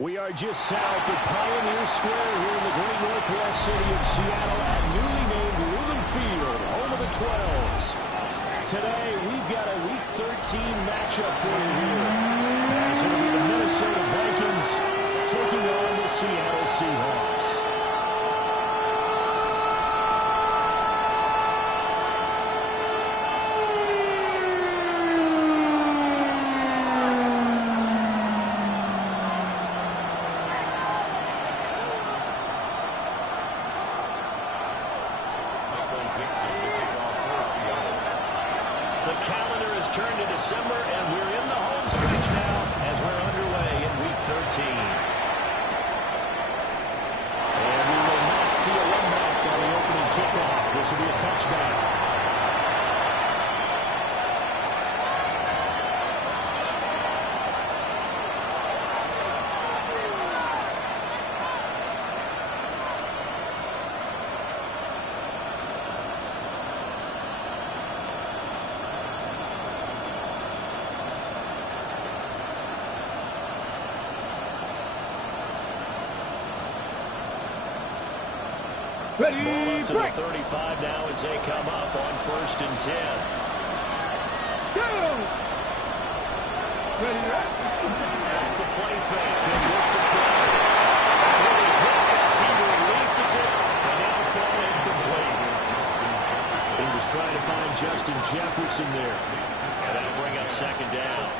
We are just south of Pioneer Square here in the great northwest city of Seattle at newly named Lumen Field, home of the 12s. Today, we've got a Week 13 matchup for you here, as it'll be the Minnesota Vikings taking on the Seattle Seahawks. The calendar has turned to December, and we're in the home stretch now as we're underway in Week 13. And we will not see a run back on the opening kickoff. This will be a touchback. Ready, ball up to break. the 35 now as they come up on 1st and 10. Go! Ready, right? Off the play fake. He'll look to throw. And really quick as he releases it. And now thrown incomplete. He was trying to find Justin Jefferson there. And that'll bring up 2nd down.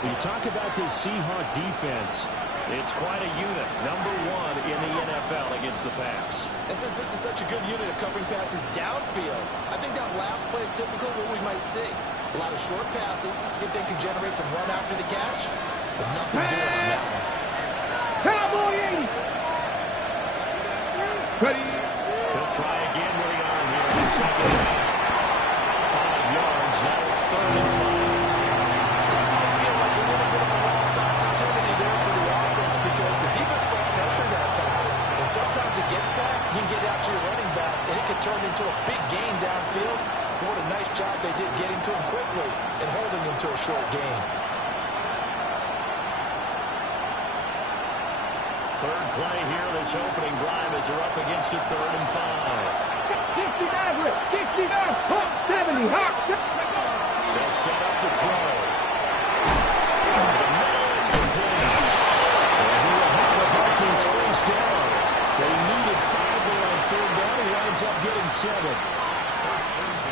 When you talk about this Seahawk defense, it's quite a unit. Number 1 in the NFL against the pass. This is such a good unit of covering passes downfield. I think that last play is typical of what we might see. A lot of short passes, see if they can generate some run after the catch. But nothing doing on that one. Cowboy 80. Ready. He'll try again with the arm here in 2nd down. 5 yards. Now it's 3rd and 5. I feel like a little bit of a lost opportunity there for the offense because the defense brought pressure that time. And sometimes against that, you can get out to your running back, and it can turn into a big gain downfield. What a nice job they did getting to him quickly and holding him to a short gain. 3rd play here this opening drive as they're up against a 3rd and 5. 60 Maverick. 60 Maverick. Hawk 70. Hawk 70. They'll set up to throw. The middle, it's complete. And he will have the Vikings first down. They needed 5 there on 3rd down. He winds up getting 7.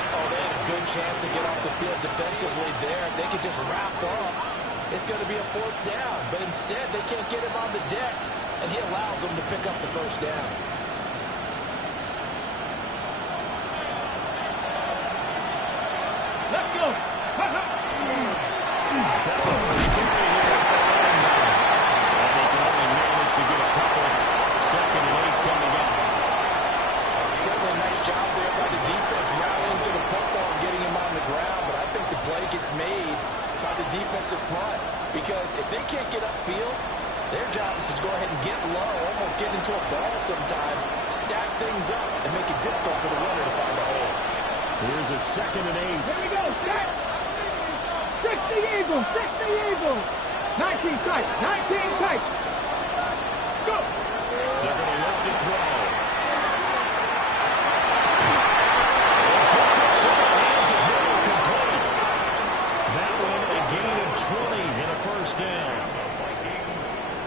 Oh, they had a good chance to get off the field defensively there. If they could just wrap up, it's going to be a 4th down. But instead, they can't get him on the deck, and he allows them to pick up the first down. Let's go. That was the first carry here at the running back. And they can only manage to get a couple. 2nd and 8 coming up. Certainly a nice job there by the defense rallying to the football and getting him on the ground. But I think the play gets made by the defensive front. Because if they can't get upfield, their job is to go ahead and get low, almost get into a ball sometimes, stack things up, and make it difficult for the runner to find a hole. Here's a 2nd and 8. Here we go. Set. 60 Eagles. 60 Eagles. 19 tight. 19 tight. Go. They're going to look to throw. That one a gain of 20 and a first down.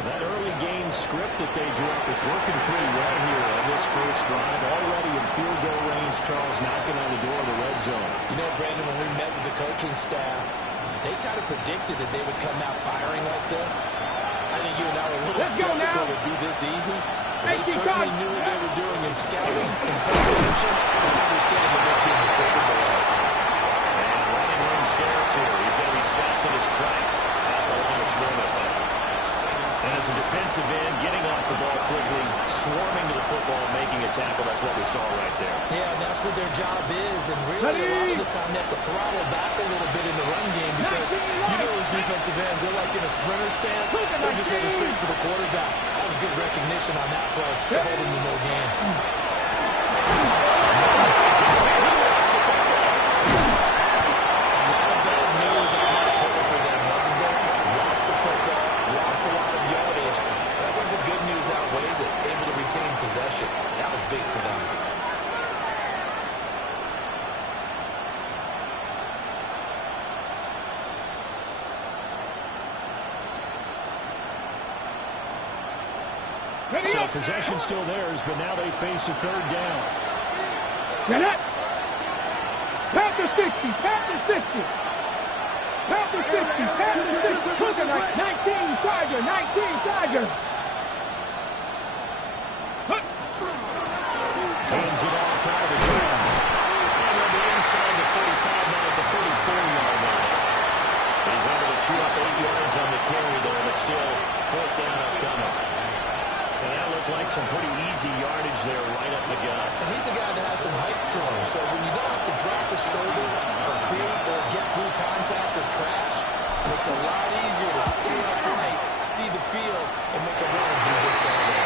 That early game script that they drew up is working pretty well here on this first drive. Already in field goal range, Charles knocking on the door of the red zone. You know, Brandon, when we met with the coaching staff, they kind of predicted that they would come out firing like this. I think you and I were a little skeptical it would be this easy. But they certainly knew what they were doing in scouting and preparation and understanding what their team was capable of. And running room scarce here. He's going to be stopped in his tracks at the line of scrimmage. And as a defensive end, getting off the ball quickly, swarming to the football, making a tackle, that's what we saw right there. Yeah, and that's what their job is. And really, a lot of the time, they have to throttle back a little bit in the run game because you know those defensive ends, they're like in a sprinter stance. They're just heading straight for the quarterback. That was good recognition on that play to hold him to no gain. A lot of bad news on that play for them, wasn't there? Lost the football, lost a lot of yardage, So possession's still theirs, but now they face a third down. Get it. Past the 60. Past the 60. Past the 60. Past the 60. Looking like 19 Tiger. 19 Tiger. Hands it off out of the ground. And on the inside the 45, now at the 44-yard line. He's able to chew up 8 yards on the carry there, but still fourth down upcoming. And that looked like some pretty easy yardage there right up the gut. And he's a guy that has some height to him, so when you don't have to drop a shoulder or create or get through contact or trash, it makes it a lot easier to stay upright, see the field, and make a run as we just saw there.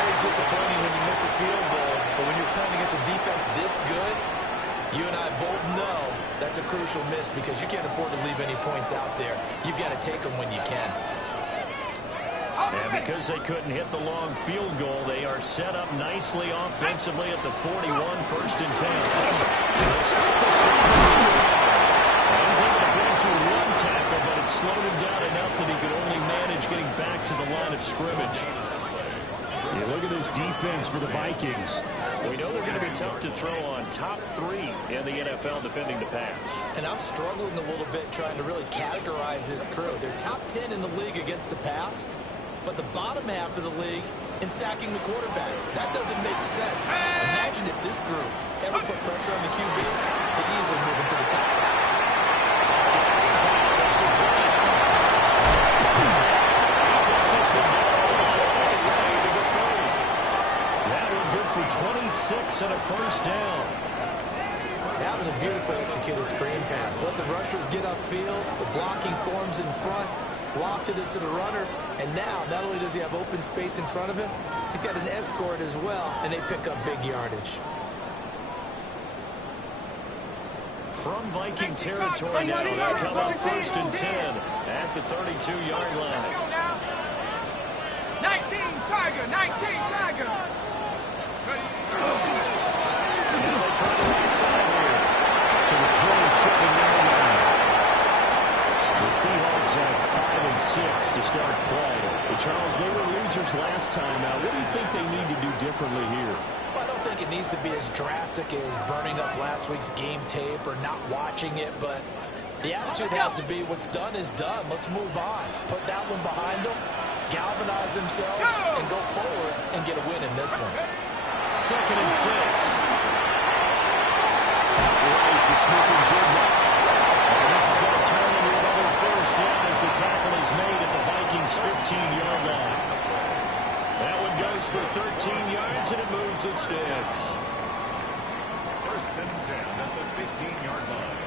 Always disappointing when you miss a field goal, but when you're playing against a defense this good, you and I both know that's a crucial miss because you can't afford to leave any points out there. You've got to take them when you can. And because they couldn't hit the long field goal, they are set up nicely offensively at the 41, first and 10. He's able to bring to one tackle, but it slowed him down enough that he could only manage getting back to the line of scrimmage. You look at this defense for the Vikings. We know they're going to be tough to throw on, top 3 in the NFL defending the pass. And I'm struggling a little bit trying to really categorize this crew. They're top 10 in the league against the pass, but the bottom half of the league in sacking the quarterback. That doesn't make sense. Imagine if this group ever put pressure on the QB, they'd easily move into the top 5. It's a screen pass. That's good play. He takes this one down all the way, ready to go through. That one good for 26 and a first down. That was a beautifully executed screen pass. Let the rushers get upfield. The blocking forms in front. Lofted it to the runner, and now not only does he have open space in front of him, he's got an escort as well, and they pick up big yardage. From Viking territory now, they'll come up first and 10 at the 32-yard line. 19 Tiger. 19 Tiger. And they try the right side here to the 27-yard line. The Seahawks have 5 and 6 to start play. But Charles, they were losers last time. Now, what do you think they need to do differently here? Well, I don't think it needs to be as drastic as burning up last week's game tape or not watching it, but the attitude has to be what's done is done. Let's move on. Put that one behind them, galvanize themselves, and go forward and get a win in this one. 2nd and 6. Right to Smith-Njigba. And this is going to turn into another first down as the tackle is made at the Vikings' 15-yard line. That one goes for 13 yards, and it moves the sticks. First and 10 at the 15-yard line.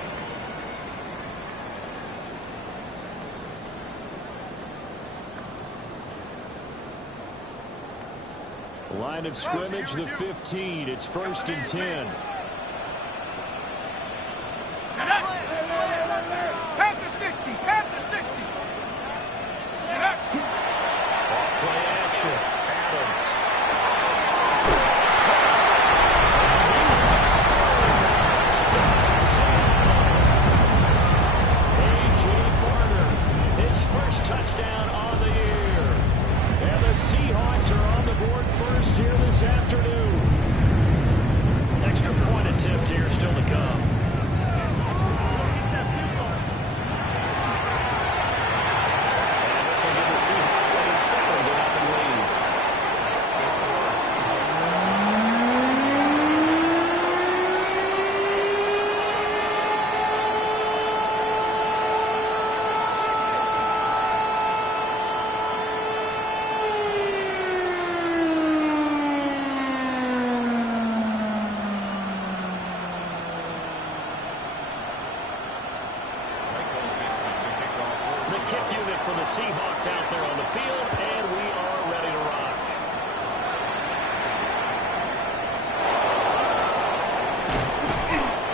Line of scrimmage, the 15. It's first and 10. Past the 60. Past the 60. Off play action. Adams. A.J. Barner, his first touchdown on the year. And the Seahawks are on the board first here this afternoon. Extra point attempt here still to come. And this will give the Seahawks a 7-0 lead. The kick unit for the Seahawks out there on the field, and we are ready to rock.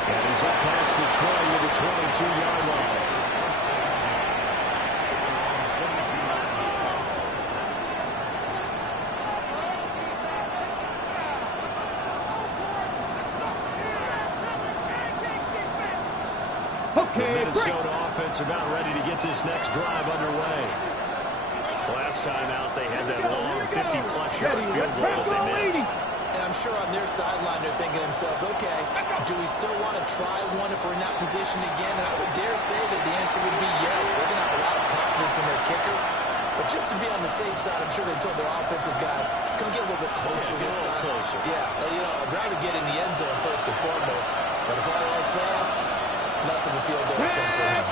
And he's up past the 20 to the 22-yard line. The Okay, break. Minnesota offense about ready to get this next drive underway. Last time out, they had that long 50-plus yard field goal that they missed. And I'm sure on their sideline they're thinking to themselves, okay, do we still want to try one if we're in that position again? And I would dare say that the answer would be yes. They're going to have a lot of confidence in their kicker. But just to be on the safe side, I'm sure they told their offensive guys, come get a little bit closer this time. Closer. Yeah, you know, I'd rather get in the end zone first and foremost. But if all else fails, less of a field goal attempt for him.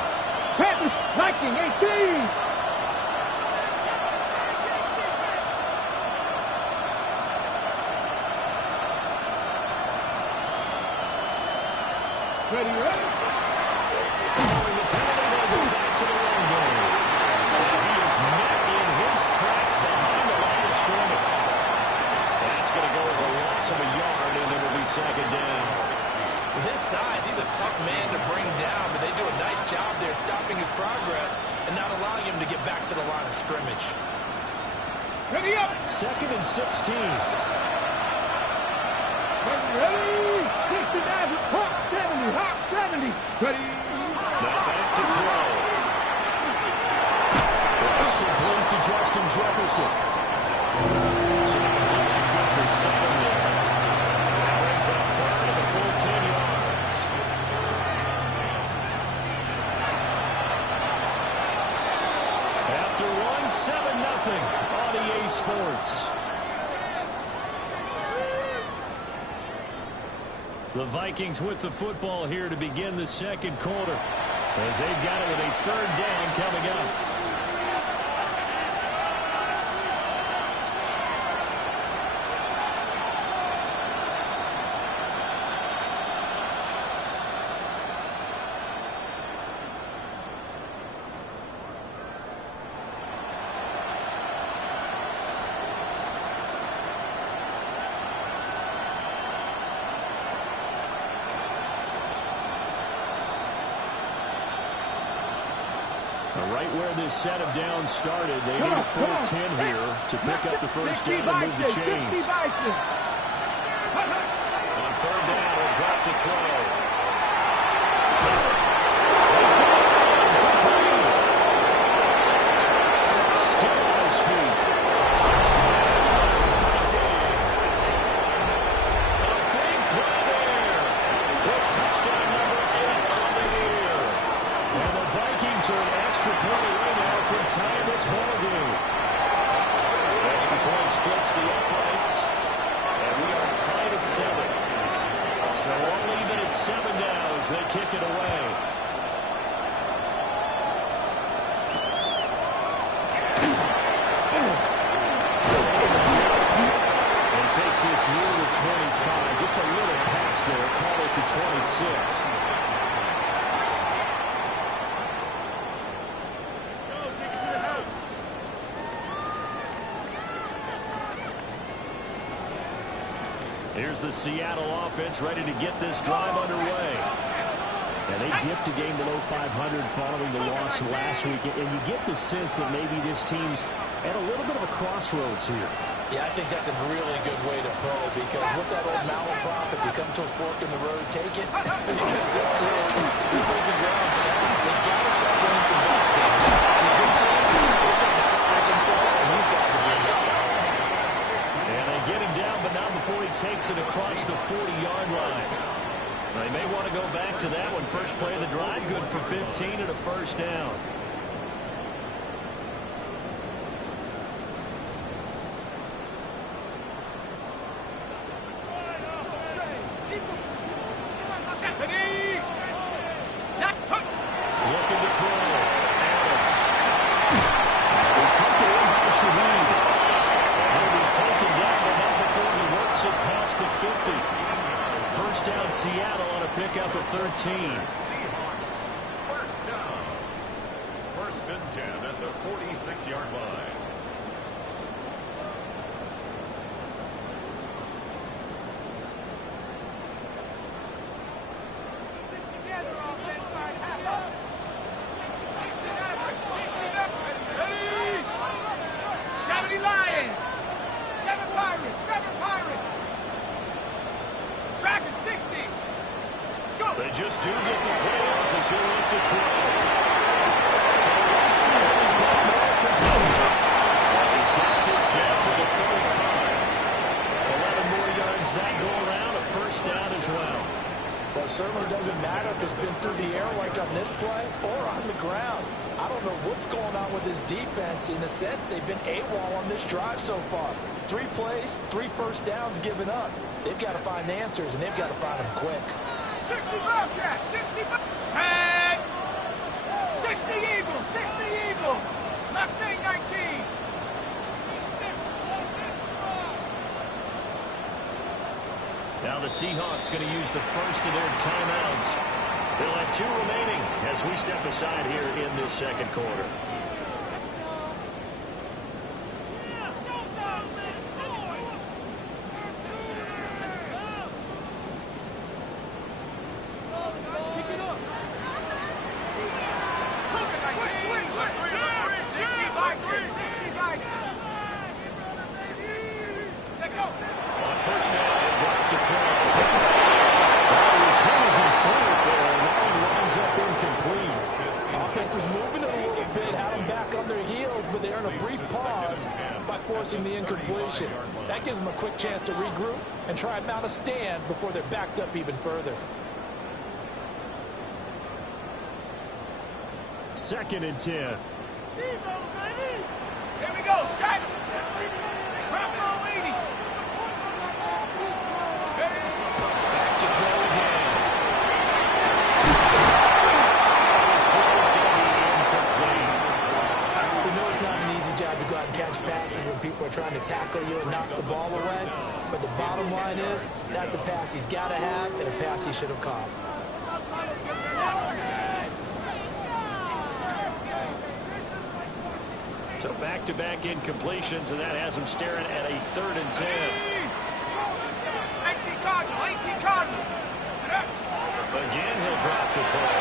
Panthers, Viking, 18. Ready, ready. Following the penalty, they'll go back to the run game. And he is met in his tracks behind the line of scrimmage. That's going to go as a loss of a yard, and it'll be second down. With his size, he's a tough man to bring down, but they do a nice job there stopping his progress and not allowing him to get back to the line of scrimmage. Ready up. Second and 16. Ready. 69. Hawk 70. Hawk 70. Ready. Now back to throw. It's complete to Justin Jefferson. So the completion good for 7 there. That brings up third of the full 10 yards. After one, 7-0 on EA Sports. The Vikings with the football here to begin the second quarter, as they've got it with a third down coming up. Right where this set of downs started, they need a full 10 here to pick up the first down and move the chains. On third down, he'll drop the throw. He's got it. Still on his feet. Touchdown, Vikings. A big play there. With touchdown number 8 on the year. And the Vikings are an extra point away now from tying this ball game. Extra point splits the uprights, and we are tied at 7. So all even at 7 now as they kick it away. And takes this near the 25. Just a little pass there. Call it the 26. Here's the Seattle offense ready to get this drive underway. And they dipped a game below 500 following the loss last week. And you get the sense that maybe this team's at a little bit of a crossroads here. Yeah, I think that's a really good way to put it, because what's that old malaprop? If you come to a fork in the road, take it. Because this crew, things are ground challenges. They've got to start winning some ball games. And the good teams, they're starting to separate themselves, and these guys are being left behind. And they get him down, but not before he takes it across the 40-yard line. They may want to go back to that one. First play of the drive, good for 15 and a first down. Looking to throw. Adams. He took it in by Shaheed. He'll be taken down, but not before he works it past the 50. First down, Seattle on a pickup of 13. Seahawks, first down. First and 10 at the 46-yard line. They just do get the play off as he'll look to throw. To the right side, he's got more complete. certainly doesn't matter if it's been through the air like on this play or on the ground. I don't know what's going on with this defense. In a sense, they've been AWOL on this drive so far. 3 plays, 3 first downs given up. They've got to find answers, and they've got to find them quick. 60 Bobcat, 60 Tag! 60 Eagles, 60 Eagles! Mustang 19! Now the Seahawks going to use the first of their timeouts. They'll have 2 remaining as we step aside here in this second quarter. The incompletion. That gives them a quick chance to regroup and try and mount a stand before they're backed up even further. 2nd and 10. Here we go, shot! Drop low 80! Back to throw again. This throw is going to be incomplete. We know it's not an easy job to go out and catch passes when people are trying to tackle you and knock the ball away. But the bottom line is, that's a pass he's got to have and a pass he should have caught. So back-to-back incompletions, and that has him staring at a 3rd and 10. 18 Cardinal, 18 Cardinal! Again, he'll drop the throw.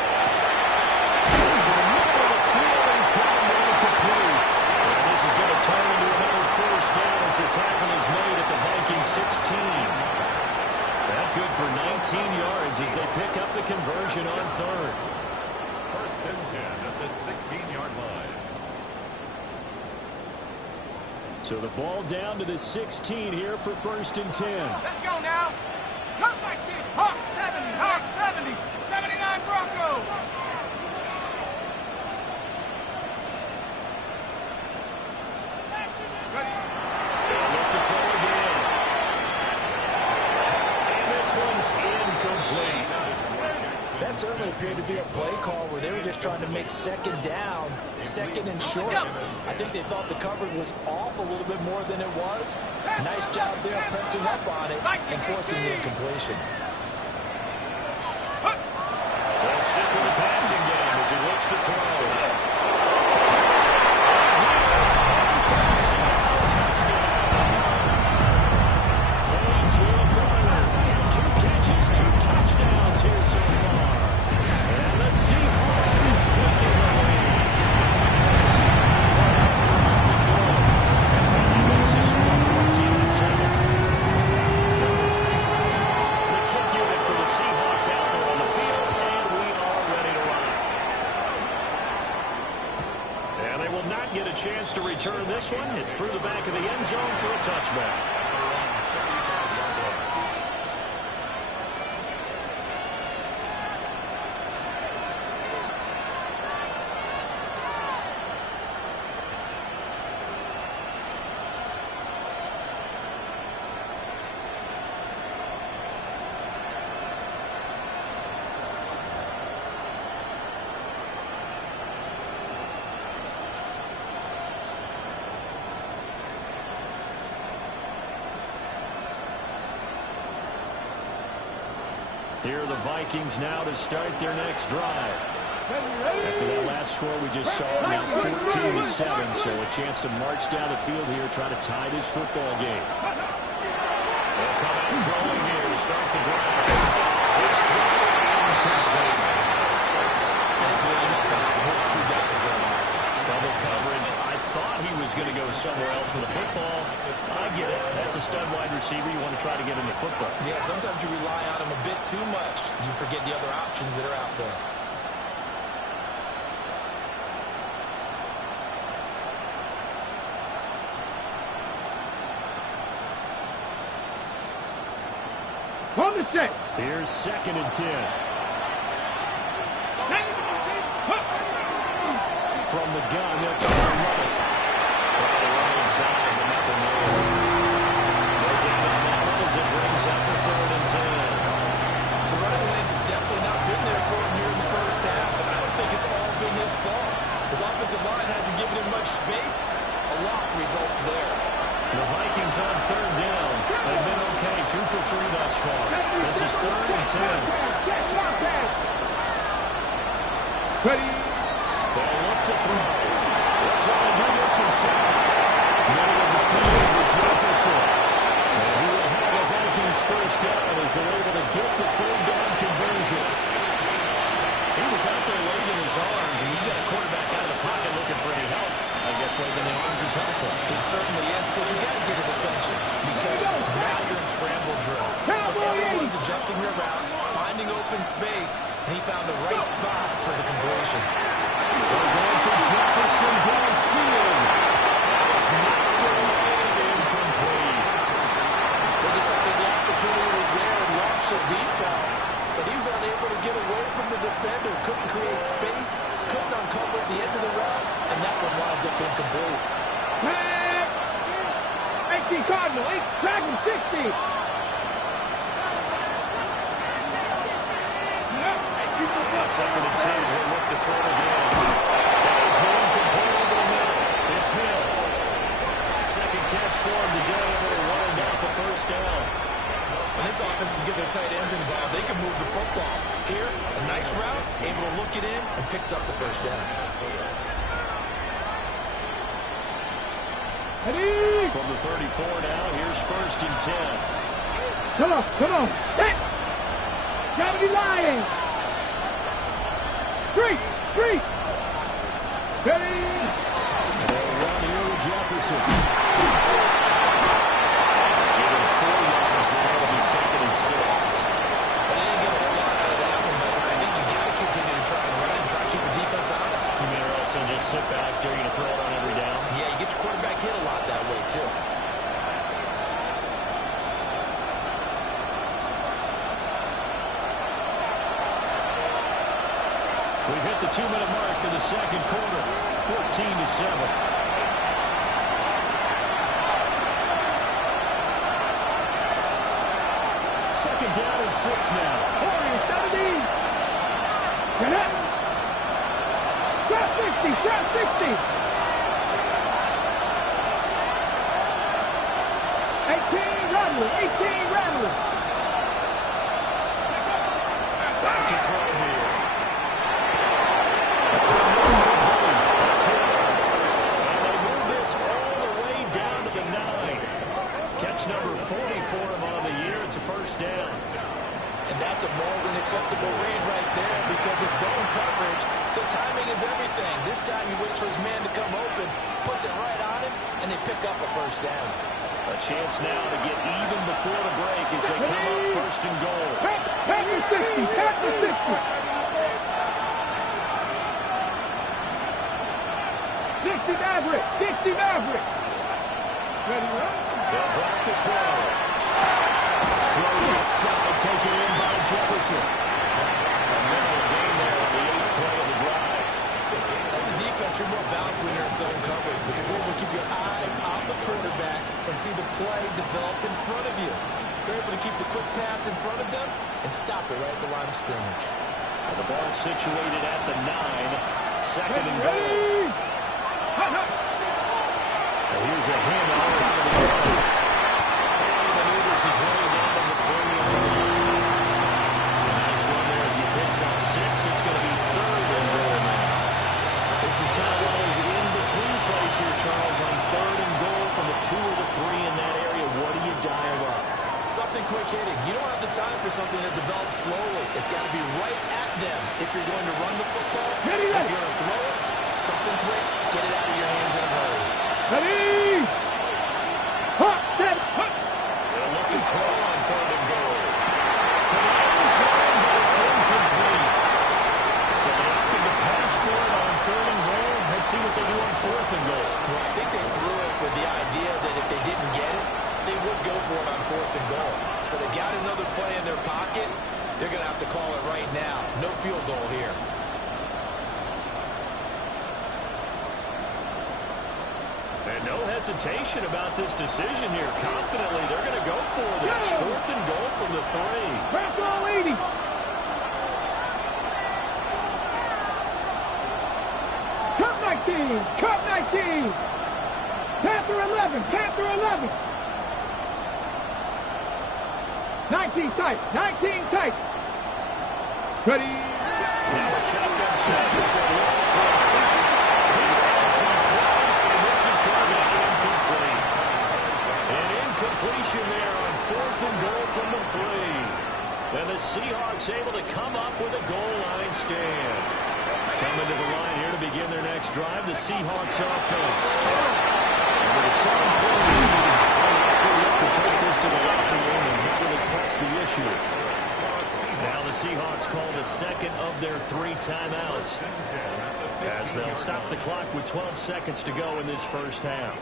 This is going to turn into another first down as the tackle is made at the Vikings 16. That good for 19 yards as they pick up the conversion on 3rd. 1st and 10 at the 16-yard line. So the ball down to the 16 here for 1st and 10. Let's go now! Hawk 19, Hawk 70, Hawk 70, 79 Broncos! That certainly appeared to be a play call where they were just trying to make 2nd down, 2nd and short. I think they thought the coverage was off a little bit more than it was. Nice job there pressing up on it and forcing the incompletion. They'll stick with the passing game as he looks to throw. Here so far. And the Seahawks take it away. He makes the score 14-7. The kick unit for the Seahawks out there on the field, and we are ready to rock. And they will not get a chance to return this one. It's through the back of the end zone for a touchback. Here are the Vikings now to start their next drive. After that last score we just saw, now 14-7, so a chance to march down the field here, try to tie this football game. They'll come out throwing here to start the drive. This throw incomplete. That's really not going to hurt 2 guys there off. Double coverage. I thought he was going to go somewhere else with the football. I get it. That's a stud wide receiver. You want to try to get him the football. Yeah, sometimes you rely on him a bit too much. You forget the other options that are out there. On the set. Here's 2nd and 10. from the gun. They'll try to run it. Try to run inside, but nothing there. No gain on that one as it brings up the 3rd and 10. The running lanes have definitely not been there for him here in the first half, and I don't think it's all been his fault. His offensive line hasn't given him much space. A loss results there. The Vikings on 3rd down. They've been okay, 2 for 3 thus far. This is 3rd and 10. Ready. They'll look to throw. They'll try to do this himself. Middle of the field for Jefferson. And he will have the Vikings first down as they're able to get the 3rd down conversion. He was out there waving his arms, and you've got a quarterback out of the pocket looking for any help. I guess waving the arms is helpful. It certainly is, because you got to get his attention, because now you're in scramble drill. So everyone's adjusting their routes, finding open space, and he found the right spot for the completion. They're going for Jefferson downfield. It's knocked away and incomplete. They decided the opportunity was there and launched a deep ball, but he was unable to get away from the defender, couldn't create space, couldn't uncover at the end of the route, and that one winds up incomplete. 18 Cardinal, 8 Dragon 60. On 2nd and 10, he'll look to throw again. That is incomplete over the middle. It's Hill. Second catch for him today, and they're running out the first down. When this offense can get their tight ends involved, they can move the football. Here, a nice route, able to look it in, and picks up the first down. Ready. From the 34 now, here's 1st and 10. Come on, come on. Hit. Gravity Lion. 3. Ready. They'll run here with Jefferson. Give him 4 yards there. It'll be 2nd and 6. They didn't get a whole lot out of that one, but I think you got to continue to try and run and try to keep the defense honest. You may also just sit back there. You're going to throw it on every down. Yeah, you get your quarterback hit a lot that way, too. We've hit the 2-minute mark in the second quarter. 14-7. Second down and 6 now. 17. Get up. Shot 60. Shot 60. 18 Rattler. 18 Rattler. Back to throw here. That's hit. And they move this all the way down to the 9. Catch number 40 for him on the year. It's a first down. And that's a more than acceptable read right there because it's zone coverage, so timing is everything. This time he waits for his man to come open, puts it right on him, and they pick up a first down. A chance now to get even before the break as they come up 1st and goal. Pack the 60. Pack the 60. 60 Maverick. 60 Maverick. Ready, run. They'll drop the throw. Throw left side, taken in by Jefferson. A minute gain there on the 8th play of the drive. As a defense, you're more balanced when you're in zone coverage because you're able to keep your eyes on the quarterback and see the play develop in front of you. You're able to keep the quick pass in front of them and stop it right at the line of scrimmage. And the ball situated at the 9. 2nd and goal. Here's a handoff out of the gun. And he maneuvers his way down to the 3-yard line. A nice run there as he picks up 6. It's going to be 3rd and goal now. This is kind of one of those in-between plays here, Charles, on 3rd and goal from the 2 or the 3 in that area. What do you dial up? Something quick hitting. You don't have the time for something that develops slowly. It's got to be right at them if you're going to run the football. If you're going to throw it, something quick, get it out of your hands in a hurry. Ready. Hot, set, hot. They'll look to throw on 3rd and goal. To the end zone, but it's incomplete. So they opted to pass for it on 3rd and goal. Let's see what they do on 4th and goal. Well, I think they threw it with the idea that if they didn't get it, they would go for it on 4th and goal. So they got another play in their pocket. They're going to have to call it right now. No field goal here. And no hesitation about this decision here. Confidently, they're going to go for this. 4th and goal from the 3. Wrap all 80s. Cut 19. Cut 19. Panther 11. Panther 11. 19 tight. 19 tight. Ready. Now a shotgun snap as they look to throw. As he throws, and this is going to be incomplete. An incompletion there on 4th and goal from the 3. And the Seahawks able to come up with a goal line stand. Coming to the line here to begin their next drive, the Seahawks offense. And with a 7-point lead, they look to take this to the locker room and really press the issue. Now the Seahawks call the second of their 3 timeouts, as they'll stop the clock with 12 seconds to go in this first half.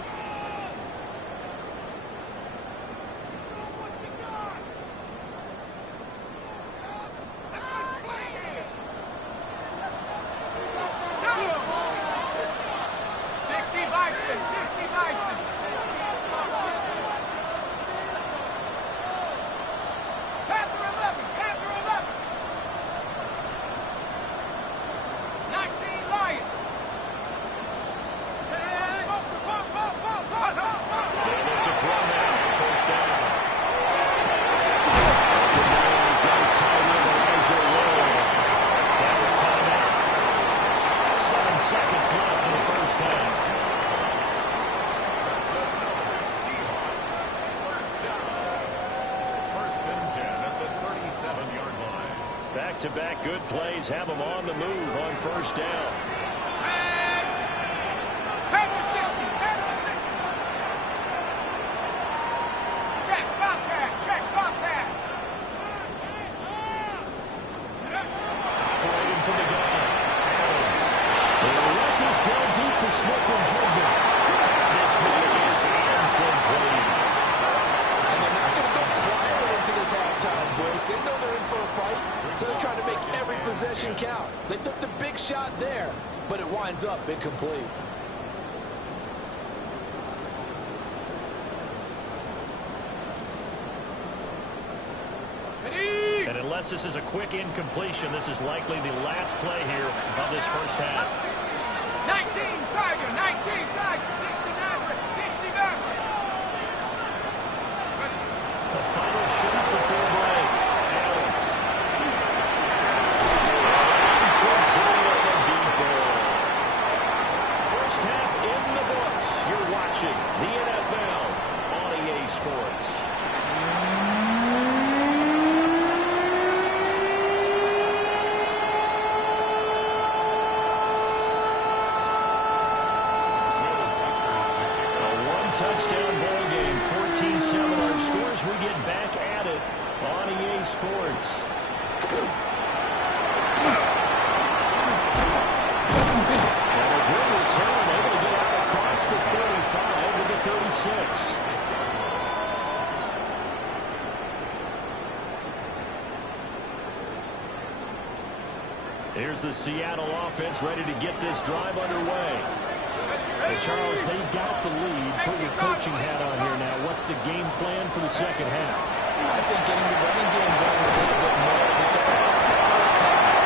Back-to-back good plays have them on the move on first down. Panther 60. Panther 60. Check. Bobcat. Check. Bobcat. Operating from the gun. Adams. They'll let this go deep for Smith and Jigba. This one is incomplete. And they're not going to go quietly into this halftime break. They know they're in for a fight. So they're trying to make every possession count. They took the big shot there, but it winds up incomplete. And unless this is a quick incompletion, this is likely the last play here of this first half. 19 Tiger. 19 Tiger. 69. 69. The final shot before break. Adams. First half in the books. You're watching the NFL on EA Sports. A one-touchdown ball game, 14-7 our scores. We get back at it on EA Sports. The 35 to the 36. Here's the Seattle offense ready to get this drive underway. Hey, Charles, they got the lead. Put your coaching hat on here now. What's the game plan for the second half? I think getting the running game going a little bit more because first half,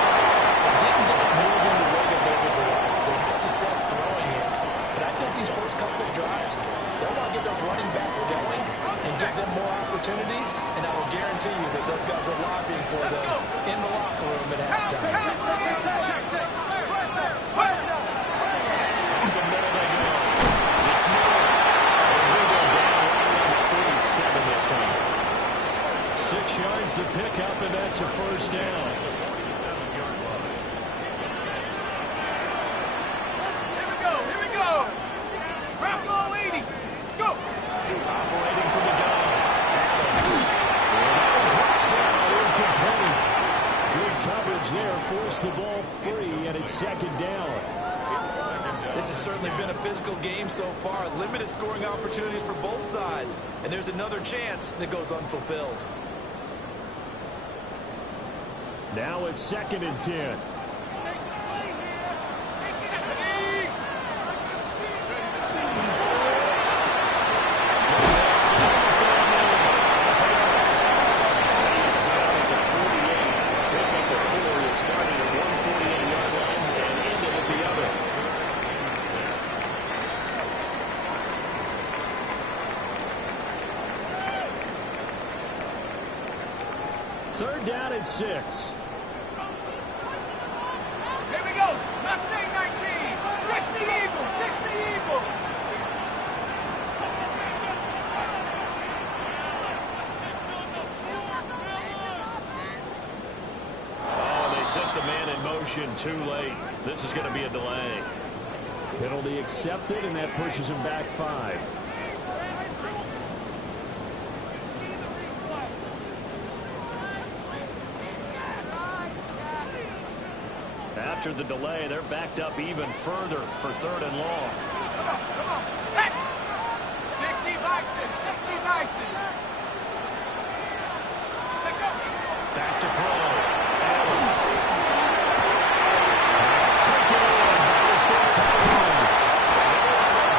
they didn't get it moving the way that they would like. They had success throwing it. But I think these first couple of drives, they'll want to get those running backs going and give them more opportunities. And I will guarantee you that those guys are lobbying for them in the locker room at halftime. The middle they go. It's Miller. And we go down around 47 this time. 6 yards the pickup, and that's a first down. Operating from the gun. Adams. Touchdown, incomplete. Good coverage there. Forced the ball free, and it's second down. This has certainly been a physical game so far. Limited scoring opportunities for both sides. And there's another chance that goes unfulfilled. Now a 2nd and 10. Third down and 6. Here we go. Mustang 19. 60 Eagles. 60 Eagles. Oh, they set the man in motion too late. This is going to be a delay. Penalty accepted, and that pushes him back 5. After the delay, they're backed up even further for 3rd and long. Come on. Set. 60 Bison. 60 Bison. Check up. Back to throw. Adams. Let's take it in. That has been tied.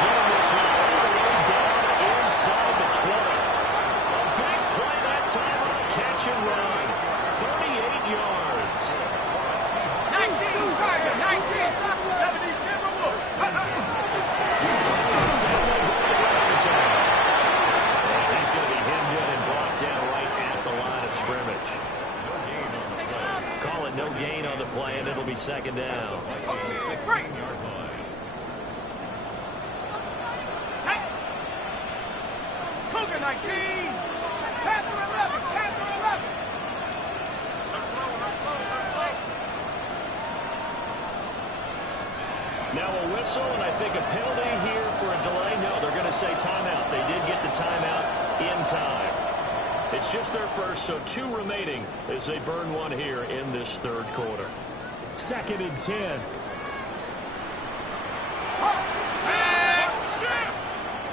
Getting this one all the way down inside the 20. A big play that time on a catch and run. 38 yards. 19 Tiger. 19. 70 Timberwolves. He's going to be hemmed in and brought down right at the line of scrimmage. Call it no gain on the play, and it'll be 2nd down. 16-yard line. Cougar 19. Panther 11. Panther 11. Now a whistle, and I think a penalty here for a delay. No, they're going to say timeout. They did get the timeout in time. It's just their first, so 2 remaining as they burn one here in this 3rd quarter. 2nd and 10.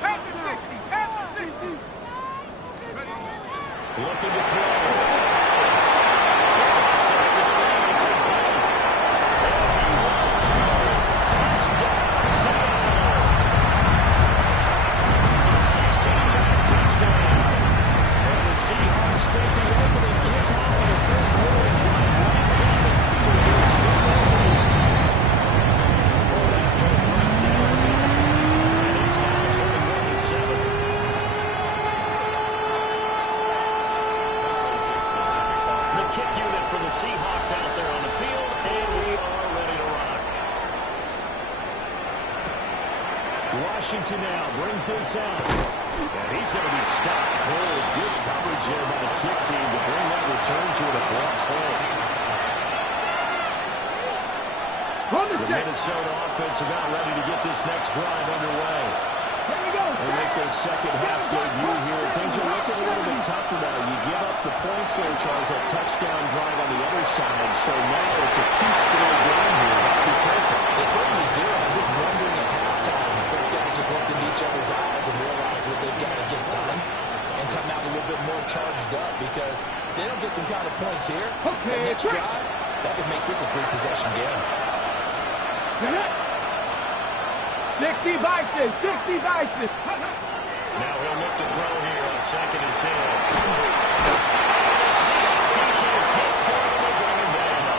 Panther 60. Panther 60. Looking to throw. Outside the screen to take hold. And he will score. Touchdown, Seattle. A 16-yard touchdown. And the Seahawks take the opening kickoff of the 3rd quarter drive right down the field. They're still leading. After a breakdown. And it's now 21-7. Kick unit for the Seahawks out there on the field, and we are ready to rock. Washington now brings this out. And he's going to be stopped cold. Good coverage there by the kick team to bring that return to an abrupt halt. The Minnesota offense about ready to get this next drive underway. They make their 2nd half debut here. Things are looking a little bit tougher now. You give up the points there, Charles, that touchdown drive on the other side. So now it's a 2-score game here. Gotta be careful. They certainly do. I'm just wondering at halftime if those guys just looked into each other's eyes and realize what they've got to get done and come out a little bit more charged up, because if they don't get some kind of points here, the next drive, that could make this a 3-possession game. 60 Bison. 60 Bison. Now he'll look to throw here on 2nd and 10. The Seahawks defense gets short and they bring him down.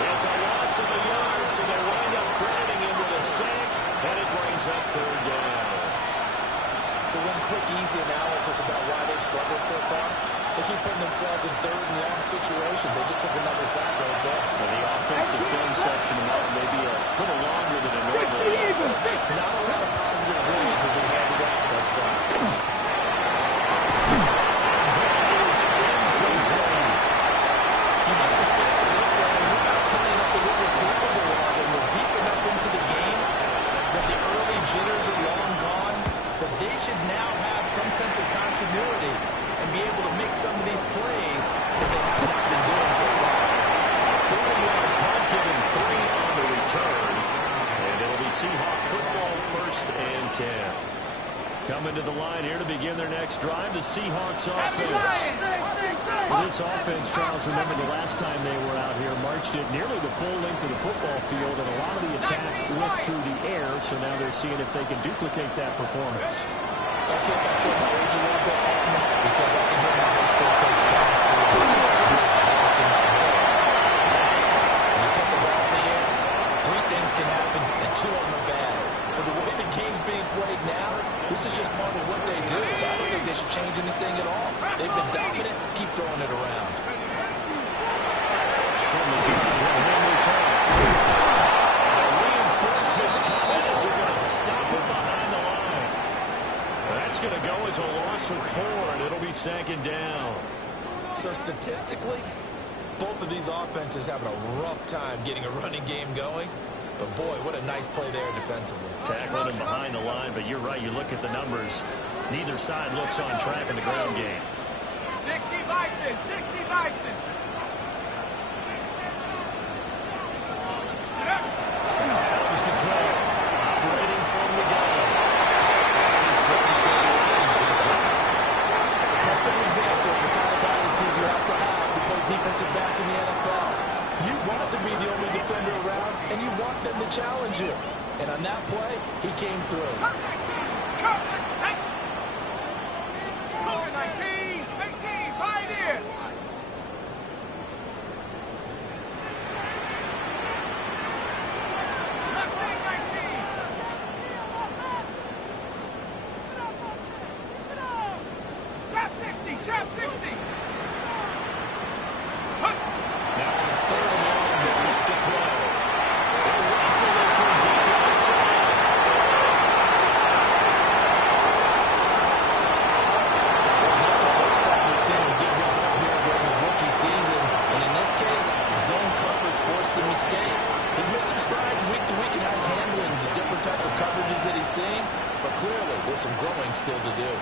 It's a loss of a yard, so they wind up crediting him with a sack, and it brings up 3rd down. So one quick, easy analysis about why they've struggled so far. They keep putting themselves in 3rd and long situations. They just took another sack right there. Well, the offensive film session amount may be a little longer than it normally is. Not a lot of positive grades will be handed out thus far. You get the sense that they're saying we're not playing up to what we're capable of, and we're deep enough into the game that the early jitters are long gone, that they should now have some sense of continuity and be able to make some of these plays that they have not been doing so far. 40-yard punt, giving 3 on the return. And it'll be Seahawk football, 1st and 10. Coming to the line here to begin their next drive, the Seahawks offense. This offense, Charles, remember the last time they were out here, marched it nearly the full length of the football field, and a lot of the attack went through the air, so now they're seeing if they can duplicate that performance. Okay, I showed my age a little bit on that because I can hear my high school coach John when you put the ball in the air, 3 things can happen, and 2 of them are bad. But the way the game's being played now, This is just part of what they do, so I don't think they should change anything at all. They've been dominant. Keep throwing it around. From the reinforcements come in as they're going to stop him behind the line. That's going to go as a loss of 4, and it'll be 2nd down. So statistically, both of these offenses having a rough time getting a running game going. But, boy, what a nice play there defensively. Tackling him behind the line, but you're right. You look at the numbers. Neither side looks on track in the ground game. 60 Bison, 60 Bison. Comes to throw. Operating from the gun. His throw is going to be incomplete. Perfect example of the kind of attitude you have to play defensive back in the NFL. You want to be the only defender around, and you want them to challenge you. And on that play, he came through. Cover 19, 18, right in. Mustang 19. Trap 60, trap 60. Now on 3rd and long, they look to throw. They'll rifle this one deep inside. First time we've seen him get one up here during his rookie season. And in this case, zone coverage forced the mistake. He's made some strides week to week in how he's handling the different type of coverages that he's seeing. But clearly, there's some growing still to do.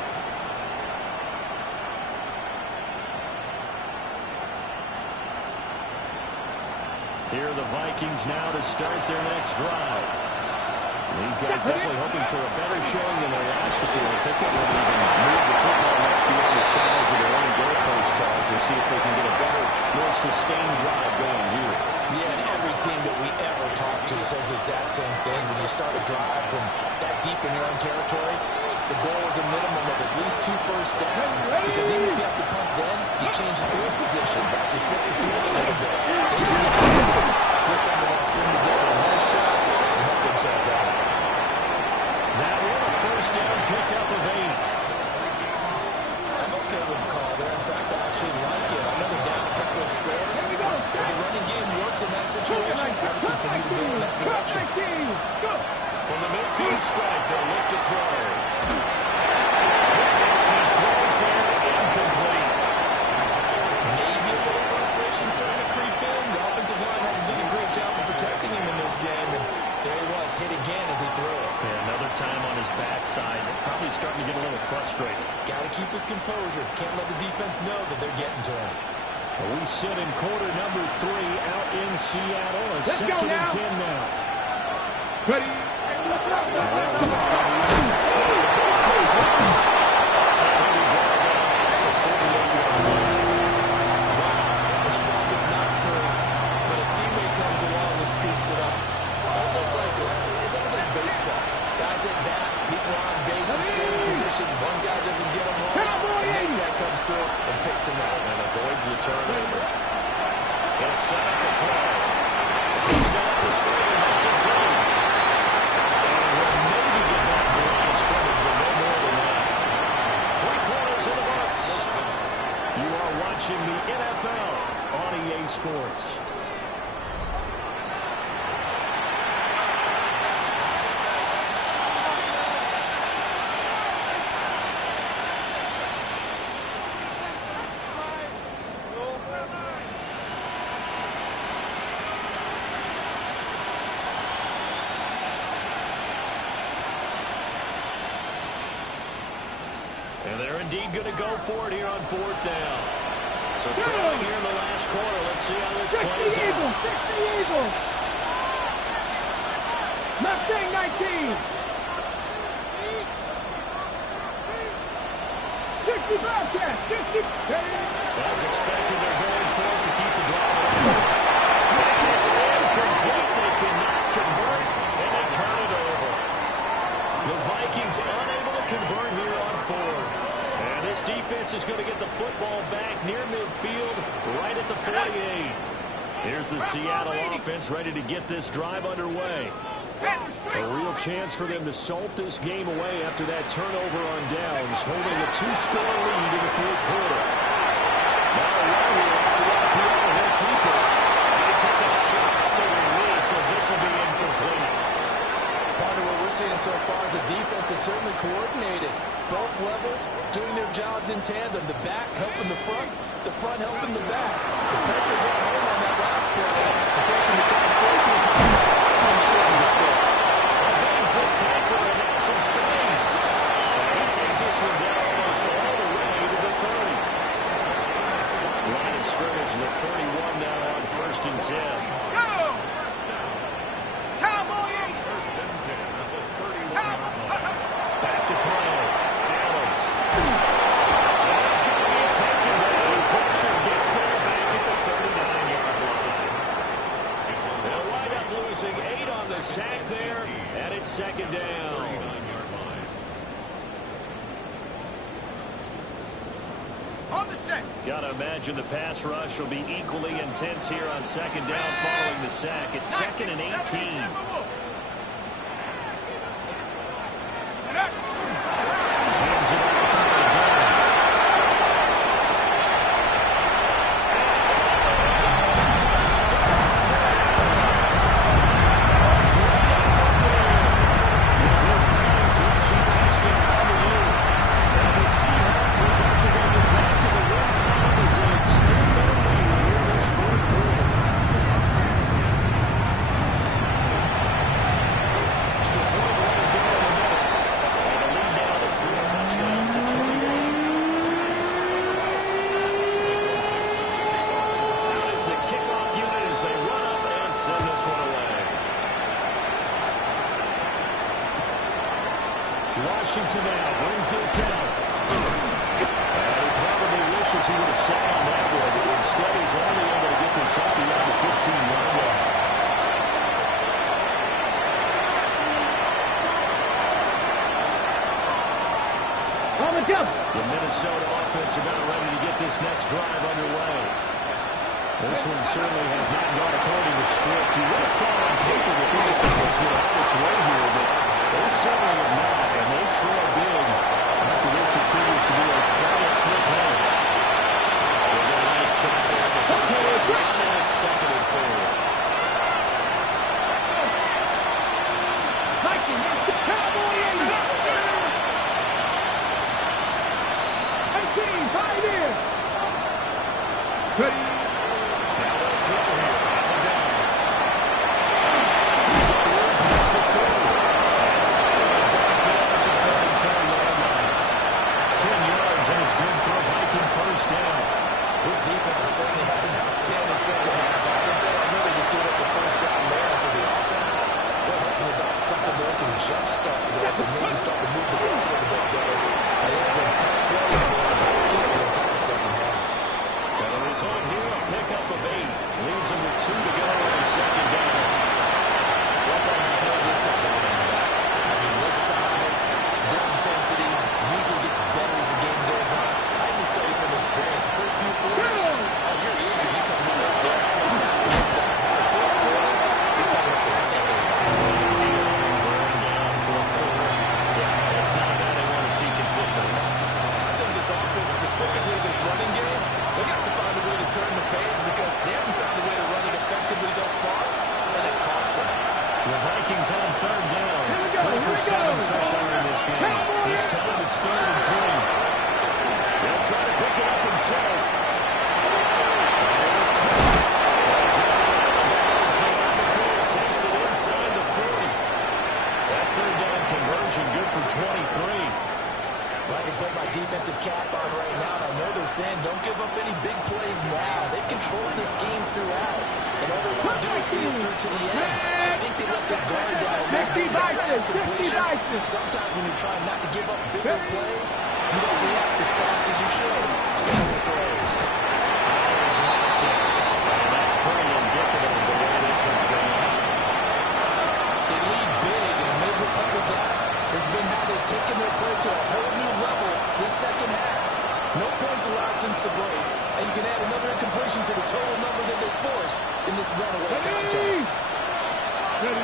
Here are the Vikings now to start their next drive. These guys definitely hoping for a better showing than their last appearance. They couldn't even move the football much beyond the size of their own goalpost, Charles. We'll see if they can get a better, more sustained drive going here. Yeah, and every team that we ever talk to says the exact same thing. When you start a drive from that deep in your own territory, the goal is a minimum of at least 2 first downs. Because even if you have to punt then, you change the field position. You flip the field a little bit. This time they're going to string together a nice job and help themselves out. That was a first down pickup of 8. I'm okay with the call there. In fact, I actually like it. I know they're down a couple of scores. But the running game worked in that situation. I would continue to go in that direction. From the midfield strike, they'll look to throw. As he throws there, incomplete. Maybe a little frustration starting to creep in. The offensive line hasn't done a great job of protecting him in this game. And there he was, hit again as he threw it. Yeah, another time on his backside. Probably starting to get a little frustrated. Got to keep his composure. Can't let the defense know that they're getting to him. Well, we sit in quarter number 3 out in Seattle. A 2nd and 10 now. Ready? Scoops it up. It's almost like baseball. Guys at bat, people on base in scoring position. One guy doesn't get them all. The next guy comes through and picks him up And avoids the turnover. He'll set up the play. He'll set up the screen. That's complete. And will maybe get back to the line of scrimmage, but no more than that. 3 quarters in the books. You are watching the NFL on EA Sports. And they're indeed going to go for it here on 4th down. So trailing here in the last quarter. Let's see how this plays out. 60 Eagle. Mustang 19. 60 Bobcat. 60. As expected, they're going for it to keep the drive alive. And it's incomplete. They cannot convert, and they turn it over. The Vikings unable to convert here on 4th. And this defense is going to get the football back near midfield, right at the 48. Here's the Seattle offense ready to get this drive underway. A real chance for them to salt this game away after that turnover on downs, holding a 2-score lead in the fourth quarter. Now around here off the IPL, he'll keep it. And he takes a shot on the release as this will be incomplete. Part of what we're seeing so far is the defense is certainly coordinated. Both levels doing their jobs in tandem. The back helping the front helping the back. The pressure got home on that last play. The person who tried to throw to the top and shorten the sticks. Evans the tackle and that's some space. He takes this one down almost all the way to the 30. Line of scrimmage, the 31 now on 1st and 10. Go! Cowboy 8! First and 10 at the 31-yard line. Back to throw. Adams. That's going to be taken down. Pressure gets there back at the 39-yard line. They'll wind up losing 8 on the sack there, and it's 2nd down. 39-yard line. On the set. Gotta imagine the pass rush will be equally intense here on 2nd down following the sack. It's 2nd and 18. Hands it off to the gun. Touchdown, sack. This means rushing touchdown to you. And the Seahawks are about to go get back to the win column as they extend their lead here in this fourth quarter. Extra point right down in the middle. And the lead now to 3 touchdowns at 21. Out is the kickoff unit as they run up and send this one away. Washington now brings this out. And he probably wishes he would have sat on that one, but instead he's only able to get this up beyond the 15-yard line. On the jump. The Minnesota offense about ready to get this next drive underway. This one certainly has not gone according to script. You would have thought on paper that this offense would have its way here, but they certainly have not, and they trail big. After this, it figures to be a quiet trip home. They've got a nice chop there in the first down, and it's 2nd and 4. Vikings, it's the Cowboy 8! 18, 5 in. Ready? Now they'll throw here. Up and down. He's got one past the 30. And finally brought down at the 34-yard line. 10 yards, and it's good for a Viking first down. This defense has certainly had an outstanding second half. I think they really just gave up the first down there for the offense. They're hoping about something they can jumpstart with and maybe start to move the ball a little bit better. And it's been tough sledding for them the entire second half. Well, the result here, a pickup of 8. Leaves them with 2 to go on 2nd down. I know this type of running back. I mean, this size, this intensity usually gets better as the game goes on. I just tell you from experience, the first few quarters, oh, you're eager. You come right up there. I'm tackling this guy. The fourth quarter, you're talking about a decade. Burn down, fourth quarter. Yeah, it's not that they want to see consistently. I think this offense, specifically this running game, they got to find a way to turn the page because they haven't found a way to run it effectively thus far, and it's cost them. The Vikings on 3rd down. 3 for 7 so far in this game. This time it's 3rd and 3. They'll try to pick it up himself. There's Cook. He's got it out of bounds beyond the 4. Takes it inside the 40. That 3rd down conversion good for 23. I can put my defensive cap on right now, and I know they're saying don't give up any big plays now. They controlled this game throughout, and all they want to do is see it through to the end. I think they let their guard down. 50 Vikings, 50 Vikings. Sometimes when you're trying not to give up bigger plays, you don't react as fast as you should. Couple throws. Howard's locked in. And that's pretty indicative of the way this one's going. They lead big, and a major part of that has been how they've taken their play to a whole new level this second half. No points allowed since the break, and you can add another incompletion to the total number that they forced in this runaway contest. Ready?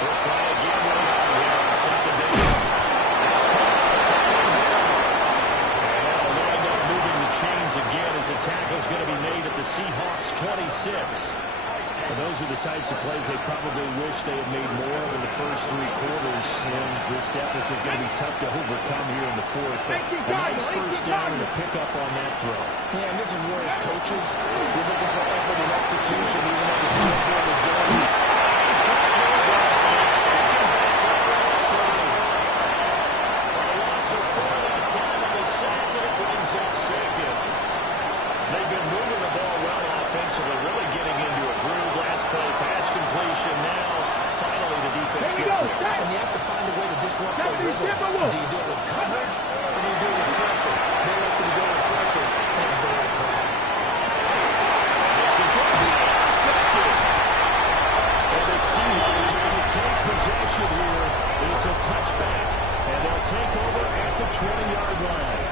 We'll try again right out here. 6. Those are the types of plays they probably wish they had made more of in the first 3 quarters. And this deficit going to be tough to overcome here in the 4th. But a nice first down and a pickup on that throw. Yeah, and this is where as coaches, we're looking for effort and execution, even though the scoreboard is going. They've been moving the ball well offensively, really getting into a groove. Last play, pass completion. Now, finally, the defense gets there. And you have to find a way to disrupt their rhythm. Do you do it with coverage, or do you do it with pressure? They elected to go with pressure. That was the right call. This is going to be intercepted. And the Seahawks are going to take possession here. It's a touchback, and they'll take over at the 20-yard line.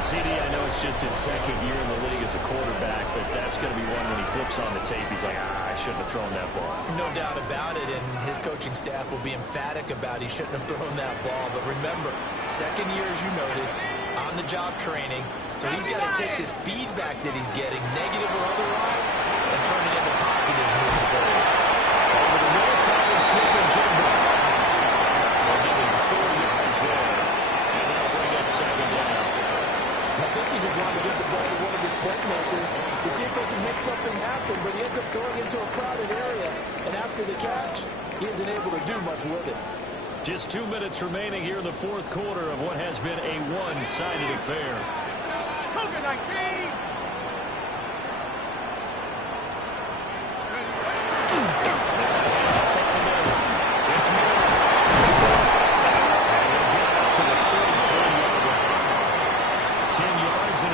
CD, I know it's just his 2nd year in the league as a quarterback, but that's going to be one when he flips on the tape. He's like, I shouldn't have thrown that ball. No doubt about it, and his coaching staff will be emphatic about he shouldn't have thrown that ball. But remember, 2nd year, as you noted, on-the-job training. So he's got to take this feedback that he's getting, negative or otherwise, and turn it into positives moving forward. Over the middle, following Smith and Jimbo. They're getting 4 yards there, and that'll bring up 2nd down. I think he just wanted to get the ball to one of his playmakers to see if they can make something happen, but he ends up throwing into a crowded area, and after the catch, he isn't able to do much with it. Just 2 minutes remaining here in the 4th quarter of what has been a one-sided affair. Cougar 19!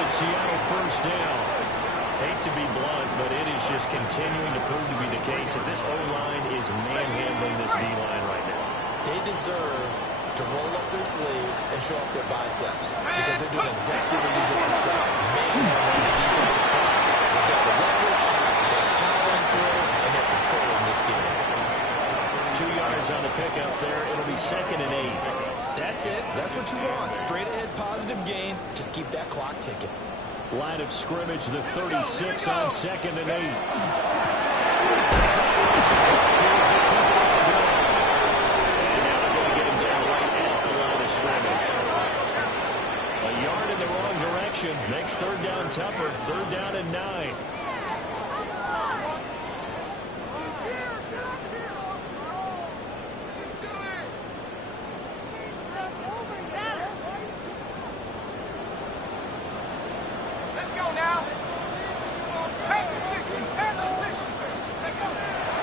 Seattle first down. Hate to be blunt, but it is just continuing to prove to be the case that this O-line is manhandling this D-line right now. They deserve to roll up their sleeves and show up their biceps because they're doing exactly what you just described. Manhandling the defensive front. They've got the leverage, they're powering through, and they're controlling this game. 2 yards on the pickup there. It'll be 2nd and 8. That's it. That's what you want. Straight ahead positive gain. Just keep that clock ticking. Line of scrimmage, the 36 on 2nd and 8. A yard in the wrong direction. Makes 3rd down tougher. 3rd down and 9.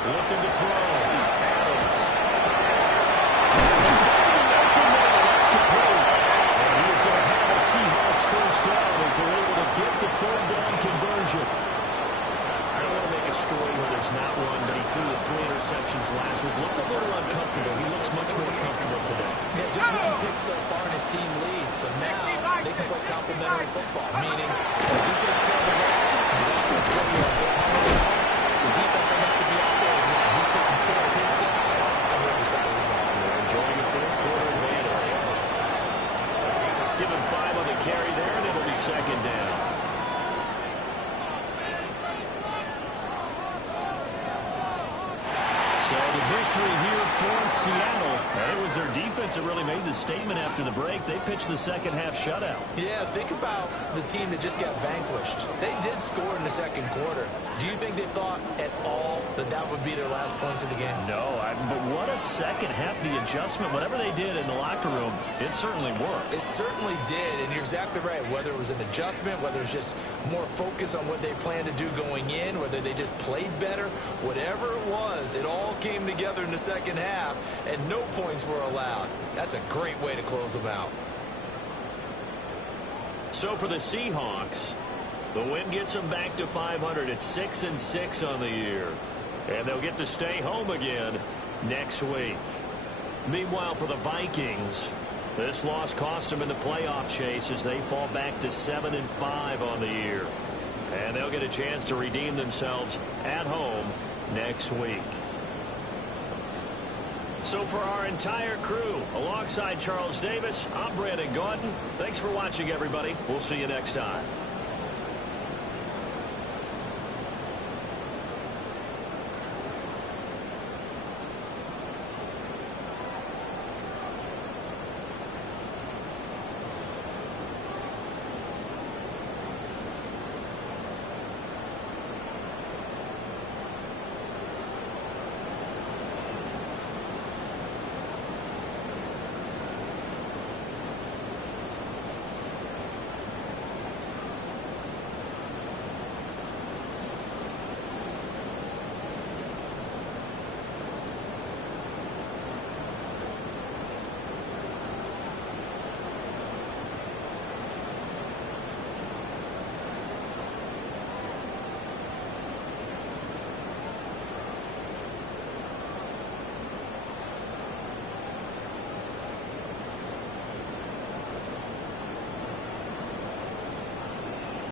Looking to throw. Adams. That's complete. And he is going to have a Seahawks first down as they're able to get the 3rd down conversion. I don't want to make a story where there's not one, but he threw the 3 interceptions last week. Looked a little uncomfortable. He looks much more comfortable today. Yeah, just 1 pick so far, and his team leads. So now they can play complementary football, meaning if he takes care of the ball, his offense will be up there. The defense will have to be out there as well. He's taking care of his guys on the other side of the ball. They're enjoying the 4th quarter advantage. Give him 5 on the carry there, and it'll be 2nd down. So the victory here for Seattle. And it was their defense that really made the statement after the break. They pitched the 2nd half shutout. Yeah, think about the team that just got vanquished. They did score in the 2nd quarter. Do you think they thought at all that that would be their last points of the game? No, but what a 2nd half. The adjustment, whatever they did in the locker room, it certainly worked. It certainly did, and you're exactly right. Whether it was an adjustment, whether it was just more focus on what they planned to do going in, whether they just played better, whatever it was, it all came together in the 2nd half, and no points were allowed. That's a great way to close them out. So for the Seahawks, the win gets them back to 500 at 6-6 on the year. And they'll get to stay home again next week. Meanwhile, for the Vikings, this loss cost them in the playoff chase as they fall back to 7-5 on the year. And they'll get a chance to redeem themselves at home next week. So for our entire crew, alongside Charles Davis, I'm Brandon Gaudin. Thanks for watching, everybody. We'll see you next time.